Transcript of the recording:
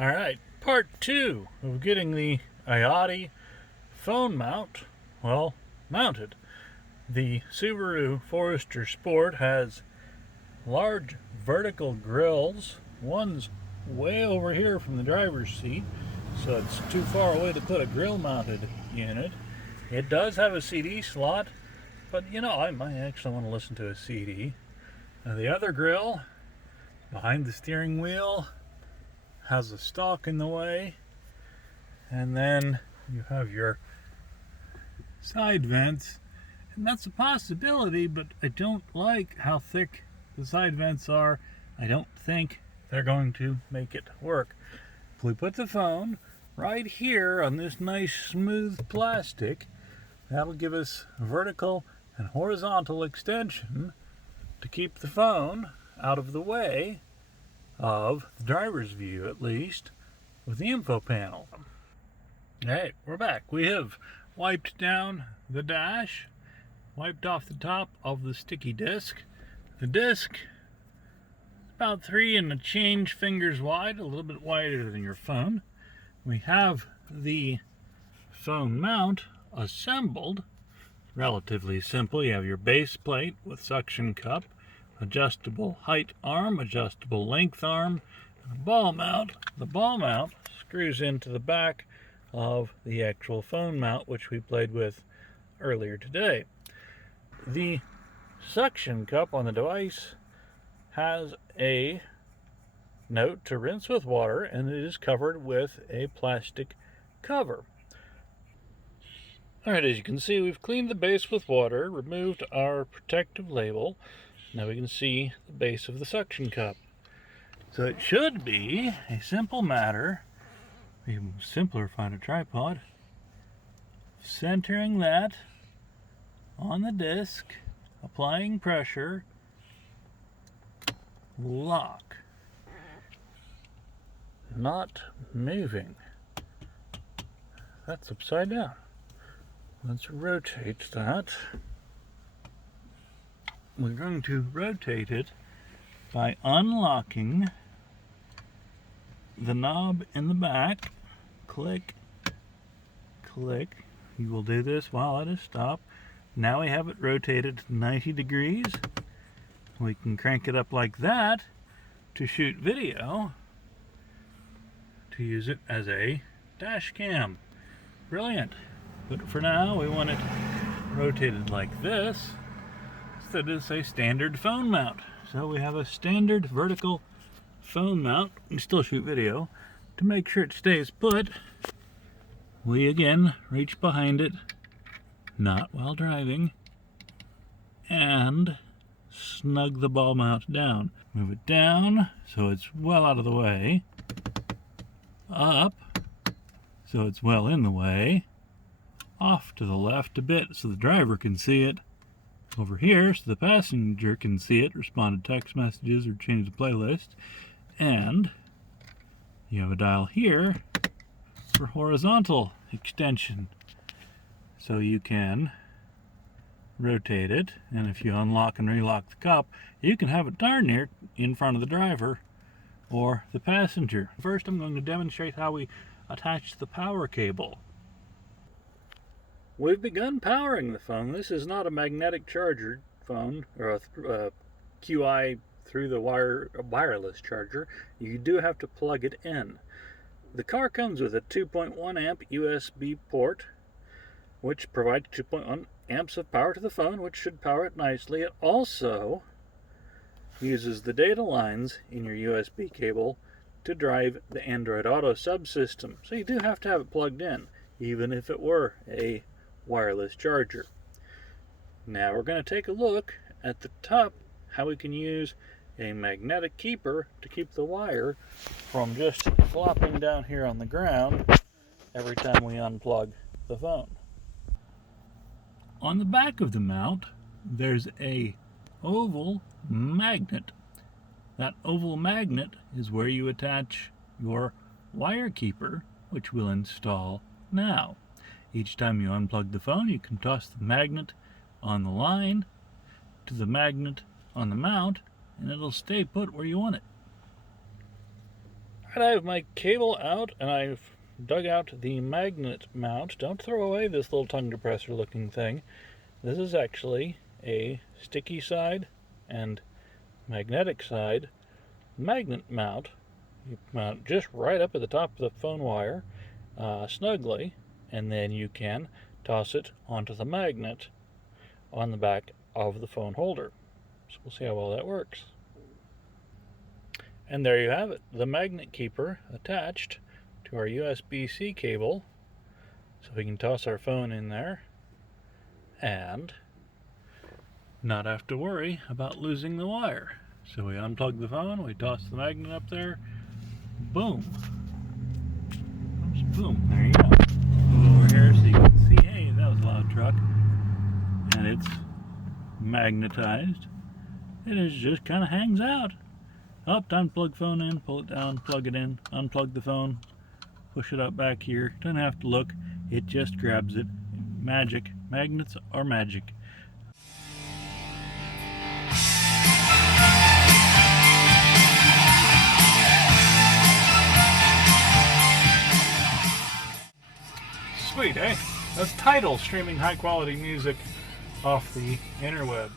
Alright, part 2 of getting the IOttie phone mount, well, mounted. The Subaru Forester Sport has large vertical grills. One's way over here from the driver's seat, so it's too far away to put a grill mounted unit. It does have a CD slot, but you know, I might actually want to listen to a CD. Now, the other grill behind the steering wheel has a stalk in the way, and then you have your side vents, and that's a possibility, but I don't like how thick the side vents are. I don't think they're going to make it work. If we put the phone right here on this nice smooth plastic, that'll give us vertical and horizontal extension to keep the phone out of the way of the driver's view, at least, with the info panel. Hey, we're back. We have wiped down the dash, wiped off the top of the sticky disc. The disc is about 3 and a change fingers wide, a little bit wider than your phone. We have the phone mount assembled relatively simple. You have your base plate with suction cup, adjustable height arm, adjustable length arm, and a ball mount. The ball mount screws into the back of the actual phone mount, which we played with earlier today. The suction cup on the device has a note to rinse with water, and it is covered with a plastic cover. Alright, as you can see, we've cleaned the base with water, removed our protective label. Now we can see the base of the suction cup. So it should be a simple matter, even simpler if I had a tripod, centering that on the disc, applying pressure, lock, not moving. That's upside down. Let's rotate that. We're going to rotate it by unlocking the knob in the back. Click, click. You will do this while at a stop. Now we have it rotated 90 degrees. We can crank it up like that to shoot video, to use it as a dash cam. Brilliant. But for now, we want it rotated like this. That is a standard phone mount. So we have a standard vertical phone mount. We can still shoot video. To make sure it stays put, we again reach behind it, not while driving, and snug the ball mount down. Move it down so it's well out of the way, up so it's well in the way, off to the left a bit so the driver can see it, over here so the passenger can see it, respond to text messages or change the playlist, and you have a dial here for horizontal extension, so you can rotate it, and if you unlock and relock the cup, you can have it darn near in front of the driver or the passenger. First, I'm going to demonstrate how we attach the power cable. We've begun powering the phone. This is not a magnetic charger phone or a QI through the wireless charger. You do have to plug it in. The car comes with a 2.1 amp USB port, which provides 2.1 amps of power to the phone, which should power it nicely. It also uses the data lines in your USB cable to drive the Android Auto subsystem. So you do have to have it plugged in, even if it were a wireless charger. Now we're going to take a look at the top, how we can use a magnetic keeper to keep the wire from just flopping down here on the ground every time we unplug the phone. On the back of the mount, there's a oval magnet. That oval magnet is where you attach your wire keeper, which we'll install now. Each time you unplug the phone, you can toss the magnet on the line to the magnet on the mount, and it'll stay put where you want it. And I have my cable out, and I've dug out the magnet mount. Don't throw away this little tongue depressor looking thing. This is actually a sticky side and magnetic side magnet mount. You mount just right up at the top of the phone wire snugly, and then you can toss it onto the magnet on the back of the phone holder. So we'll see how well that works. And there you have it, the magnet keeper attached to our USB-C cable, so we can toss our phone in there and not have to worry about losing the wire. So we unplug the phone, we toss the magnet up there, boom. Boom, there you go. Move over here so you can see, hey, that was a loud truck. And it's magnetized. It just kind of hangs out. Oh, time to plug phone in, pull it down, plug it in, unplug the phone, push it up back here. Don't have to look, it just grabs it. Magic. Magnets are magic. Sweet, eh? That's Tidal, streaming high quality music off the interwebs.